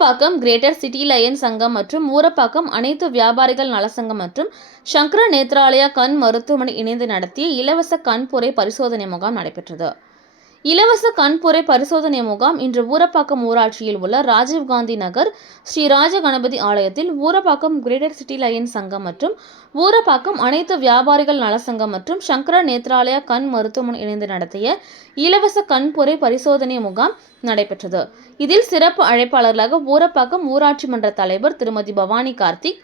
Urapakkam greater city Lions சங்கம் மற்றும் ஊரப்பாக்கம் அனைத்து வியாபாரிகள் நலசங்கம் மற்றும் சங்கர நேத்ராலயா கண் மருத்துவமனை இணைந்து நடத்திய இலவச கண்புரை பரிசோதனை முகாம் நடைபெற்றது. இலவச கண்புரை பரிசோதனை முகாம் இன்று ஊரப்பாக்கம் ஊராட்சியில் உள்ள ராஜீவ்காந்தி நகர் ஸ்ரீ ராஜ கணபதி ஆலயத்தில் ஊரப்பாக்கம் கிரேட்டர் சிட்டி லயன்ஸ் சங்கம் மற்றும் ஊரப்பாக்கம் அனைத்து வியாபாரிகள் நலசங்கம் மற்றும் சங்கர நேத்ராலயா கண் மருத்துவமனை இணைந்து நடத்திய இலவச கண்புரை பரிசோதனை முகாம் நடைபெற்றது. இதில் சிறப்பு அழைப்பாளர்களாக ஊரப்பாக்கம் ஊராட்சி மன்ற தலைவர் திருமதி பவானி கார்த்திக்,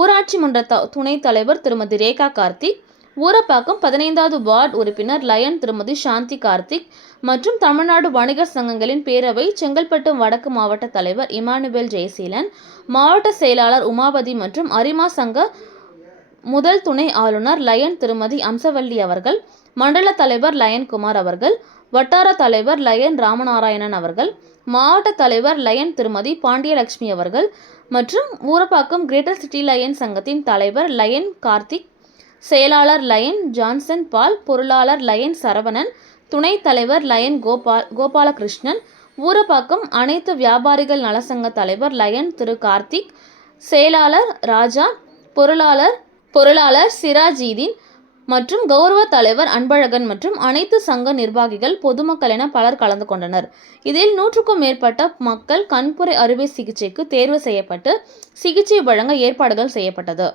ஊராட்சி மன்ற துணைத் தலைவர் திருமதி ரேகா கார்த்திக், ஊரப்பாக்கம் 15வது வார்டு உறுப்பினர் லயன் திருமதி சாந்தி கார்த்திக் மற்றும் தமிழ்நாடு வணிகர் சங்கங்களின் பேரவை செங்கல்பட்டு வடக்கு மாவட்ட தலைவர் இமானுவேல் ஜெயசீலன், மாவட்ட செயலாளர் உமாபதி மற்றும் அரிமா சங்க முதல் துணை ஆளுநர் லயன் திருமதி அம்சவல்லி அவர்கள், மண்டல தலைவர் லயன் குமார் அவர்கள், வட்டார தலைவர் லயன் ராமநாராயணன் அவர்கள், மாவட்ட தலைவர் லயன் திருமதி பாண்டியலட்சுமி அவர்கள் மற்றும் ஊரப்பாக்கம் கிரேட்டர் சிட்டி லயன் சங்கத்தின் தலைவர் லயன் கார்த்திக், செயலாளர் லயன் ஜான்சன் பால், பொருளாளர் லயன் சரவணன், துணைத் தலைவர் லயன் கோபாலகிருஷ்ணன், ஊரப்பாக்கம் அனைத்து வியாபாரிகள் நலசங்க தலைவர் லயன் திரு கார்த்திக், செயலாளர் ராஜா, பொருளாளர் சிராஜீதீன் மற்றும் கௌரவ தலைவர் அன்பழகன் மற்றும் அனைத்து சங்க நிர்வாகிகள், பொதுமக்கள் என பலர் கலந்து கொண்டனர். இதில் 100க்கும் மேற்பட்ட மக்கள் கண்புரை அறுவை சிகிச்சைக்கு தேர்வு செய்யப்பட்டு சிகிச்சை வழங்க ஏற்பாடுகள் செய்யப்பட்டது.